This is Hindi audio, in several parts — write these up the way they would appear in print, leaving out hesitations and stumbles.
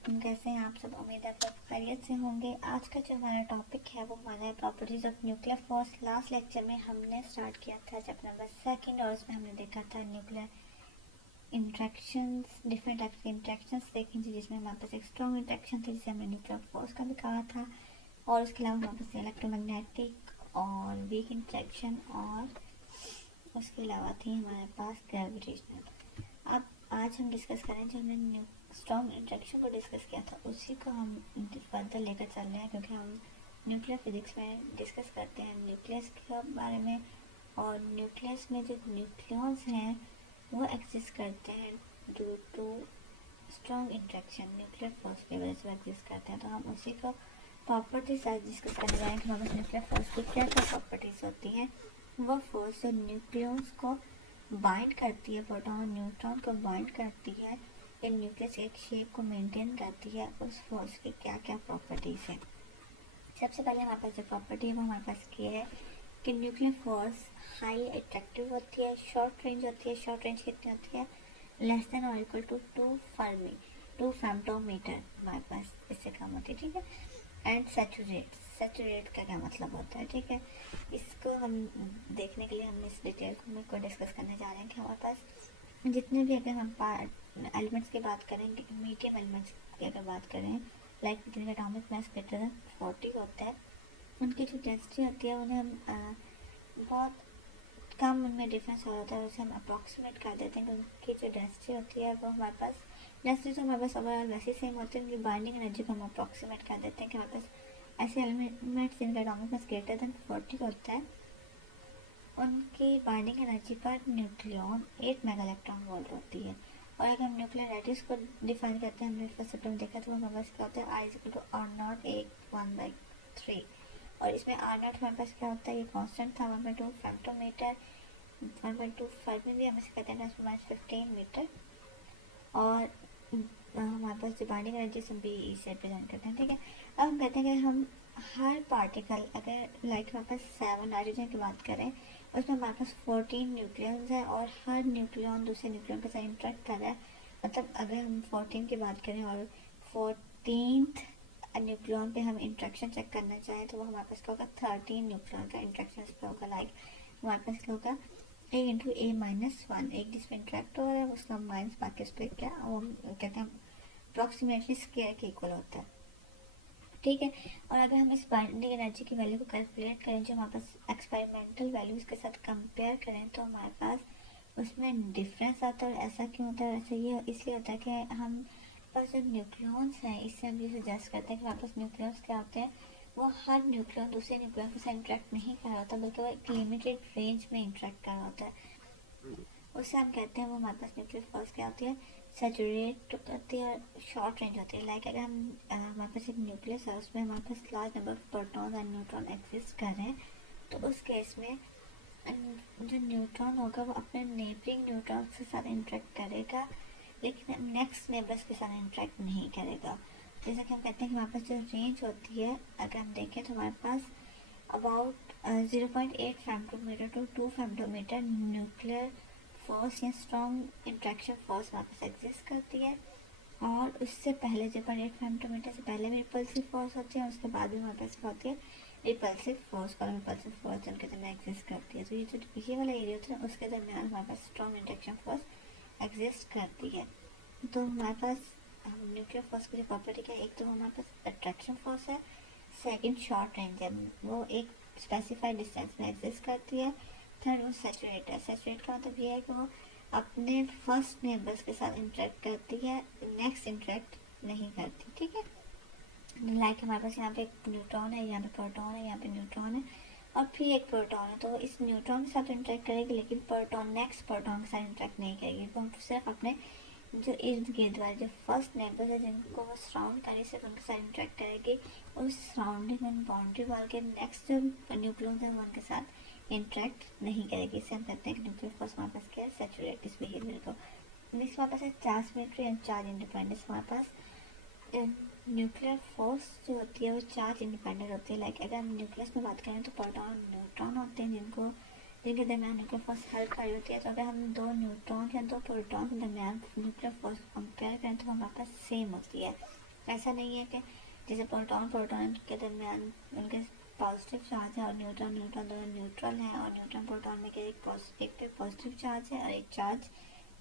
वालेकुम। कैसे हैं आप सब? उम्मीद है सब खैरियत से होंगे। आज का जो हमारा टॉपिक है वो हमारा है properties of nuclear force. Last lecture में हमने स्टार्ट किया था चैप्टर नंबर 2 और उसमें हमने देखा था न्यूक्लियर इंट्रैक्शंस, डिफरेंट टाइप्स के इंट्रैक्शंस देखें थी, जिसमें हमारे पास एक स्ट्रॉन्ग इंट्रैक्शन थी जिसे हमने न्यूक्लियर फोर्स का भी कहा था, और उसके अलावा हमारे पास इलेक्ट्रोमैग्नेटिक और वीक इंट्रैक्शन, और उसके अलावा थी हमारे पास ग्रेविटेशनल। अब आज हम डिस्कस करें जो हमने स्ट्रॉन्ग इंट्रैक्शन को डिस्कस किया था उसी को हम फर्दर लेकर चल रहे हैं, क्योंकि हम न्यूक्लियर फिजिक्स में डिस्कस करते हैं न्यूक्लियस के बारे में, और न्यूक्लियस में जो न्यूक्लियॉन्स हैं वो एग्जिस्ट करते हैं due to strong interaction, nuclear force की वजह से एग्जिस्ट करते हैं। तो हम उसी को प्रॉपर्टीज आज डिस्कस करने जा रहे हैं कि हमारे न्यूक्लियर फोर्स की क्या क्या प्रॉपर्टीज होती हैं। वो फोर्स जो न्यूक्लियस को बाइंड करती है, प्रोटॉन न्यूट्रॉन को बाइंड करती है, इन न्यूक्लियस एक शेप को मेंटेन करती है, उस फोर्स की क्या क्या प्रॉपर्टीज है। सबसे पहले हमारे पास जो प्रॉपर्टी है वो हमारे पास ये है कि न्यूक्लियर फोर्स हाई अट्रैक्टिव होती है, शॉर्ट रेंज होती है। शॉर्ट रेंज कितनी होती है? लेस देन और इक्वल टू 2 फेम्टोमीटर हमारे पास, इससे कम होती है, ठीक है। एंड सैचुरेट का क्या मतलब होता है, ठीक है। इसको हम देखने के लिए हम इस डिटेल को डिस्कस करने जा रहे हैं कि हमारे पास जितने भी, अगर हम एलिमेंट्स की बात करें, मीडियम एलिमेंट्स की अगर बात करें, लाइक जिनका एटॉमिक मास ग्रेटर देन 40 होता है, उनकी जो डेंसिटी होती है उन्हें हम बहुत कम उनमें डिफरेंस हो जाता है, उसे हम अप्रॉक्सीमेट कर देते हैं कि उनकी जो डेंसिटी होती है वो हमारे पास, डेंसिटी तो हमारे पास ओवरऑल वैसे सेम होती है, उनकी बाइंडिंग एनर्जी को हम अप्रॉक्सीमेट कर देते हैं कि हमारे पास ऐसे एलिमेंट्स जिनका एटॉमिक मास ग्रेटर देन 40 होता है, उनकी बाइंडिंग एनर्जी पर न्यूक्लियॉन 8 मेगा इलेक्ट्रॉन वोल्ट होती है। और अगर हम न्यूक्लियर रेडियस को डिफाइन करते हैं, हमने फर्स्ट चैप्टर में देखा था, वो हमारे पास क्या होता है, I=R0 1/3। और इसमें R0 हमारे पास क्या होता है, ये कांस्टेंट था 1/2 फेम्टोमीटर, 1.25 में भी हम इसे कहते हैं 10⁻15 मीटर, और हमारे पास जो बाइंडिंग एनर्जी से बी से रिप्रेजेंट करते हैं, ठीक है। अब हम कहते हैं कि हम हर पार्टिकल, अगर लाइक हमारे पास 7 नाइट्रोजन की बात करें, उसमें हमारे पास 14 न्यूक्लियॉन्स है, और हर न्यूक्लियॉन दूसरे न्यूक्लियॉन के साथ इंटरेक्ट कर रहा है। मतलब अगर हम 14 की बात करें और 14th न्यूक्लियॉन पे हम इंट्रैक्शन चेक करना चाहें, तो वो हमारे पास क्या होगा, 13 न्यूक्लियॉन का इंट्रैक्शन इस पर होगा। लाइक हमारे पास क्या होगा, A × A-1, एक जिसमें इंट्रैक्ट हो रहा है उसका माइनस बाकी उस पर क्या, वो कहते हैं अप्रॉक्सीमेटली स्क्वायर के इक्वल होता है, ठीक है। और अगर हम इस बाइंडिंग एनर्जी की वैल्यू को कैलकुलेट करें, जो हमारे पास एक्सपेरिमेंटल वैल्यूज़ के साथ कंपेयर करें, तो हमारे पास उसमें डिफरेंस आता है। और ऐसा क्यों होता है? ऐसा ये इसलिए होता है कि हम पास जो न्यूक्लियॉन्स हैं, इससे हम ये सजेस्ट करते हैं कि हमारे पास न्यूक्लियॉन्स क्या होते हैं, वो हर न्यूक्लियॉन दूसरे न्यूक्लियॉन के साथ इंटरेक्ट नहीं कर रहा होता, बल्कि वो एक लिमिटेड रेंज में इंटरेक्ट कर रहा होता है। उससे हम कहते हैं वो हमारे पास न्यूक्लियर फोर्स क्या होती है, सैचुरेट होती है, शॉर्ट रेंज होती है। लाइक अगर हम हमारे पास एक न्यूक्लियस है, उसमें हमारे पास लार्ज नंबर ऑफ प्रोटॉन और न्यूट्रॉन एग्जिस्ट कर रहे हैं, तो उस केस में जो न्यूट्रॉन होगा वो अपने नेबरिंग न्यूट्रॉन के साथ इंटरेक्ट करेगा, लेकिन नेक्स्ट नेबर्स के साथ इंटरेक्ट नहीं करेगा। जैसा कि हम कहते हैं कि हमारे पास जो रेंज होती है, अगर हम देखें तो हमारे पास अबाउट 0.8 फेम्टोमीटर टू 2 फेम्टोमीटर न्यूक्लियर फोर्स या स्ट्रॉन्ग इंट्रैक्शन फोर्स हमारे पास एग्जिस्ट करती है। और उससे पहले 0.8 फेम्टोमीटर से पहले भी रिपल्सिव फोर्स होती है, और उसके बाद भी हमारे पास होती है रिपल्सिव फोर्स, और रिपल्सिव फोर्स उनके दरमियान एग्जिस्ट करती है। तो ये जो ये वाला एरिया होता है उसके दरमियान हमारे पास स्ट्रॉन्ग इंट्रैक्शन फोर्स एग्जिस्ट करती है। तो हमारे पास न्यूक्लियर फोर्स की जो प्रॉपर्टी क्या है, एक तो हमारे पास अट्रैक्शन फोर्स है, सेकंड शॉर्ट रेंज है, वो एक स्पेसिफाइड डिस्टेंस में एग्जिस्ट करती है, थर्ड वो सैचुरेट है। सैचुरेट का मतलब ये है कि वो अपने फर्स्ट नेबर्स के साथ इंटरेक्ट करती है, नेक्स्ट इंटरेक्ट नहीं करती, ठीक है। लाइक हमारे पास यहाँ पे एक न्यूट्रॉन है, यहाँ पे प्रोटॉन है, यहाँ पे न्यूट्रॉन है, और फिर एक प्रोटॉन है, तो इस न्यूट्रॉन के साथ इंटरेक्ट करेगी, लेकिन प्रोटॉन नेक्स्ट प्रोटॉन के साथ इंटरेक्ट नहीं करेगी। तो हम सिर्फ अपने जो इर्द गिर्द वाले जो फर्स्ट नेबर्स है, जिनको वो सराउंड करे, सिर्फ उनके साथ इंटरेक्ट करेगी, उस सराउंडिंग एंड बाउंड्री वाल के नेक्स्ट जो न्यूक्लियस है उनके साथ इंटरेक्ट नहीं करेगी। इससे हम कहते हैं कि न्यूक्लियर फोर्स हमारे पास क्या है, सैचुरेट इस बिहेवियर को। नेक्स्ट हमारे पास है charge symmetry and charge independence. हमारे पास न्यूक्लियर फोर्स जो होती है वो चार्ज इंडिपेंडेंट होती है। लाइक अगर हम न्यूक्लियस में बात करें तो प्रोटॉन न्यूट्रॉन होते हैं, जिनके दरमियान न्यूक्लियर फोर्स हल करी होती है। तो अगर हम दो न्यूट्रॉन या दो प्रोटॉन के दरमियान न्यूक्लियर फोर्स कंपेयर करें तो हमारे पास सेम होती है। ऐसा नहीं है कि जैसे प्रोटॉन प्रोटॉन के दरमियान उनके पॉजिटिव चार्ज है और न्यूट्रॉन न्यूट्रॉन दोनों न्यूट्रल हैं और न्यूट्रॉन प्रोटॉन में एक पे पॉजिटिव चार्ज है और एक चार्ज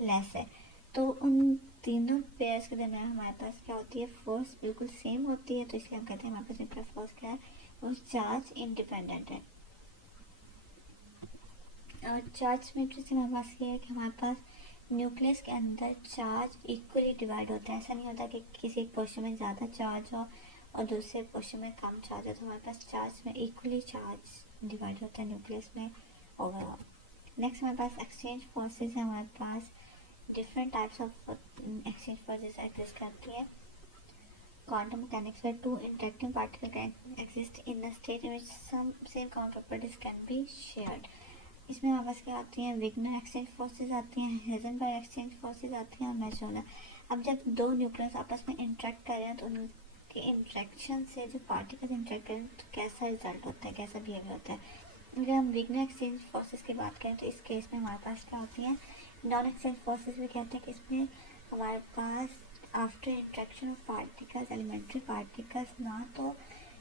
लेस है। तो उन तीनों पेयर्स के दरमियान हमारे पास क्या होती है, फोर्स बिल्कुल सेम होती है, तो इसलिए हम कहते हैं हमारे पास न्यूक्लियर फोर्स क्या है, वो चार्ज इंडिपेंडेंट है। और चार्ज सिमेट्री से हमारे पास ये है कि हमारे पास न्यूक्लियस के अंदर चार्ज इक्वली डिवाइड होता है। ऐसा नहीं होता कि किसी एक पोर्शन में ज़्यादा चार्ज हो और दूसरे पोर्शन में कम चार्ज हो, तो हमारे पास चार्ज में इक्वली चार्ज डिवाइड होता है न्यूक्लियस में ओवरऑल। नेक्स्ट हमारे पास एक्सचेंज फोर्सेस है, हमारे पास different types of exchange forces exist करती है। Quantum mechanics where two interacting particles can exist in a state in which some same common properties can be shared. इसमें हमारे पास क्या आती हैं, विग्नर एक्सचेंज फोर्सेस आती हैं, हेजनबर्ग एक्सचेंज फोर्सेस आती हैं और मैजोनर। अब जब दो न्यूक्लियस आपस में इंटरेक्ट कर रहे हैं तो उनके इंटरेक्शन से जो पार्टिकल्स इंटरेक्ट करें तो कैसा रिजल्ट होता है, कैसा बिहेवियर होता है। अगर हम विग्नर एक्सचेंज फोर्सेस की बात करें तो इस केस में हमारे पास क्या होती है, नॉन एक्सचेंज फोर्सेस भी कहते हैं कि इसमें हमारे पास after interaction of particles, elementary particles, ना तो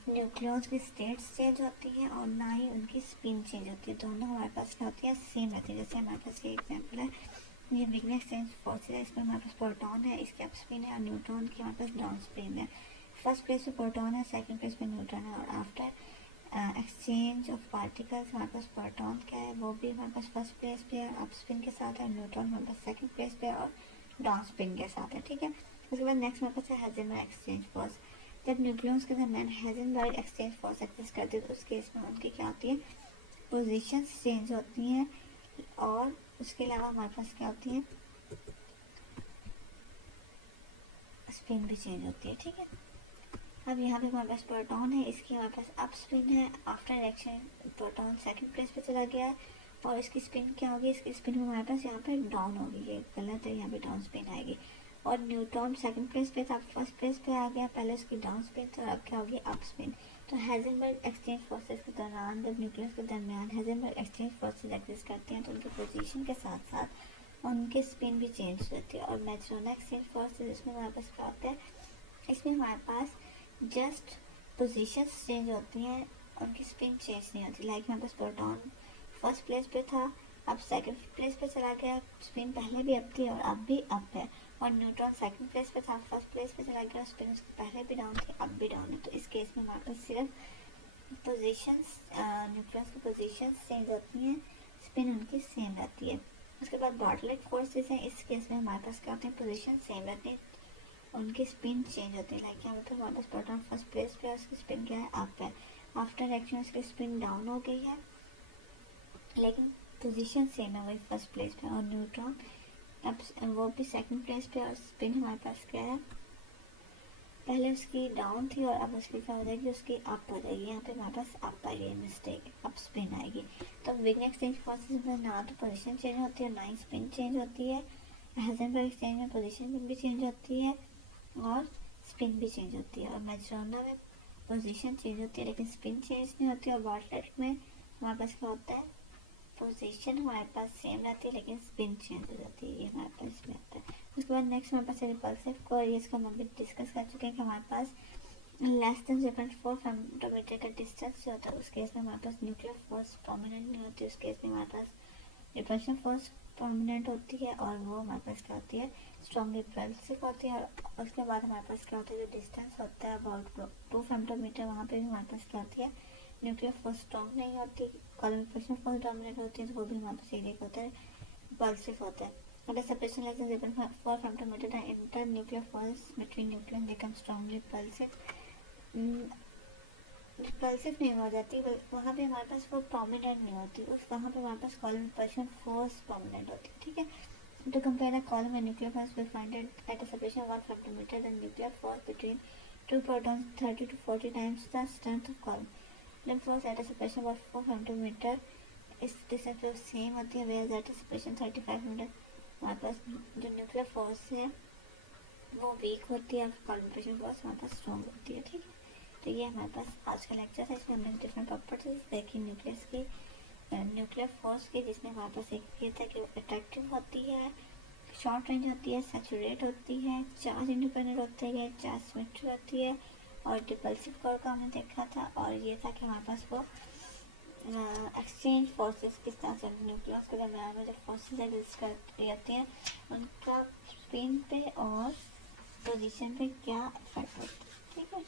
न्यूक्लियस की स्टेट्स चेंज होती हैं और ना ही उनकी स्पिन चेंज होती है, दोनों हमारे पास क्या होती है, सेम रहती है। जैसे हमारे पास ये एग्जांपल है, ये विग्नर एक्सचेंज फोर्स है, इसमें हमारे पास प्रोटॉन है, इसकी अप स्पिन है और न्यूट्रॉन की हमारे पास डाउन स्पिन है। फर्स्ट प्लेस पे प्रोटॉन है, सेकंड प्लेस पे न्यूट्रॉन है और आफ्टर एक्सचेंज ऑफ पार्टिकल्स हमारे पास प्रोटॉन क्या है, वो भी हमारे पास फर्स्ट प्लेस पे है अप स्पिन के साथ है, न्यूट्रॉन हमारे पास सेकंड प्लेस पे और डाउन स्पिन के साथ है। ठीक है, उसके बाद नेक्स्ट हमारे पास है हेजनबर्ग एक्सचेंज फोर्स। जब न्यूक्लियस के दरमियान हेजनबर्ग एक्सचेंज फोर्स एग्जिस्ट करती है तो उस केस में उनकी क्या होती है, पोजीशंस चेंज होती हैं और उसके अलावा हमारे पास क्या होती है, स्पिन भी चेंज होती है। ठीक है, अब यहाँ पे हमारे पास प्रोटॉन है, इसकी हमारे पास अप स्पिन है, after reaction proton second place पे चला गया है और इसकी स्पिन क्या होगी, इसकी स्पिन हमारे पास यहाँ पे डाउन होगी, ये गलत है, यहाँ पे डाउन स्पिन आएगी। और न्यूट्रॉन सेकंड प्लेस पे था, फर्स्ट प्लेस पे आ गया, पहले उसकी डाउन स्पिन तो अब क्या होगी, अप स्पिन। तो हेजनबर्ग एक्सचेंज फोर्सेस के दौरान जब न्यूक्लियस के दरमियान हेजनबर्ग एक्सचेंज फोर्सेस एग्जिस्ट करती हैं तो उनकी पोजीशन के साथ साथ उनकी स्पिन भी चेंज होती है। और मैजोनर एक्सचेंज फोर्सेस, इसमें हमारे पास क्या होता है, इसमें हमारे पास जस्ट पोजीशंस चेंज होती हैं, उनकी स्पिन चेंज नहीं होती। लाइक हमारे पास प्रोटॉन फर्स्ट प्लेस पे था, अब सेकंड प्लेस पे चला गया, स्पिन पहले भी अप थी और अब भी अप है। और न्यूट्रॉन सेकंड प्लेस पे था, फर्स्ट प्लेस पे चला गया, स्पिन उसके पहले भी डाउन थी, अब भी डाउन है। तो इस केस में हमारे पास सिर्फ पोजीशंस, न्यूक्लियस की पोजीशंस चेंज होती हैं, स्पिन उनकी सेम रहती है। उसके बाद बार्टलेट फोर्सेस हैं, इस केस में हमारे पास क्या होते हैं, पोजीशन सेम रहती है, उनकी स्पिन चेंज होती है। लाइक यहाँ पे हमारे पास प्रोटॉन फर्स्ट प्लेस पे है, उसकी स्पिन क्या है, अप है, आफ्टर रिएक्शन उसकी स्पिन डाउन हो गई है लेकिन पोजीशन सेम है वही फर्स्ट प्लेस पे। और न्यूट्रॉन अब वो भी सेकंड प्लेस पे और स्पिन हमारे पास क्या है, पहले उसकी डाउन थी और अब उसकी क्या हो जाएगी, उसकी अप हो जाएगी। यहाँ पे हमारे पास अप आ गई, मिस्टेक, अप स्पिन आएगी। तो विग्नर एक्सचेंज फोर्सेस में ना तो पोजीशन चेंज होती है ना ही स्पिन चेंज होती है। हेजनबर्ग एक्सचेंज में पोजीशन भी चेंज होती है और स्पिन भी चेंज होती है। और मैजोनर में पोजीशन चेंज होती है लेकिन स्पिन चेंज नहीं होती। और बार्टलेट में हमारे पास क्या होता है, पोजीशन हमारे पास सेम रहती है लेकिन स्पिन चेंज हो जाती है, ये हमारे पास इसमें आता है। उसके बाद नेक्स्ट हमारे पास रिपल्सिव कोहेरेंस, इसका हम अभी डिस्कस कर चुके हैं कि हमारे पास लेस देन 0.4 फेमटोमीटर का डिस्टेंस जो होता है उस केस में हमारे पास न्यूक्लियर फोर्स प्रोमिनेंट नहीं होती, उस केस में हमारे पास रिपल्शन फोर्स प्रोमिनेंट होती है और वो हमारे पास क्या होती है, स्ट्रॉन्ग रिपल्सिव होती है। और उसके बाद हमारे पास क्या होता है, जो डिस्टेंस होता है अबाउट 2 फेमटोमीटर, वहाँ पे भी हमारे पास क्या होती है, न्यूक्लियर फोर्स स्ट्रॉन्ग नहीं होती, कॉलम रिपल्शन फोर्स डोमिनेट होती है, तो वो भी हमारे पास एक होता है, रिपल्सिव होता है। At a separation less than 0.4 femtometer, the internuclear force between nucleons becomes strongly repulsive. Repulsive नहीं हो जाती, वहाँ पे हमारे पास वो प्रोमिनेंट नहीं होती, उस वहाँ पे हमारे पास कॉलम रिपल्शन फोर्स प्रोमिनेंट होती है। ठीक है, to compare the column and nuclear force, we find it at a separation of 1 femtometer, the nuclear force between two protons 30 to 40 times the strength of column. Then force at a separation of 4 femtometer इस डिस्टेंस पे सेम होती है, whereas at a separation 35 metre हमारे पास जो न्यूक्लियर फोर्स है वो वीक होती है और कॉन्सेंट्रेशन फोर्स हमारे पास स्ट्रॉन्ग होती है। ठीक है, तो ये हमारे पास आज का लेक्चर है, इसमें हमने डिफरेंट प्रॉपर्टीज देखी न्यूक्लियस की, न्यूक्लियर फोर्स की, जिसमें हमारे पास एक ये था कि वो अट्रैक्टिव होती है, शॉर्ट रेंज होती है, सैचुरेट होती है, चार्ज इंडिपेंडेंट होते हैं, चार्ज सिमेट्री होती है, और रिपल्सिव कोर का हमने देखा था। और ये था कि हमारे पास वो एक्सचेंज फोर्सेस किस तरह से न्यूक्लियस के दरमियान में जो फोर्सेस एग्जिस्ट करती रहती हैं उनका स्पिन पे और पोजीशन पे क्या इफेक्ट होता है। ठीक है।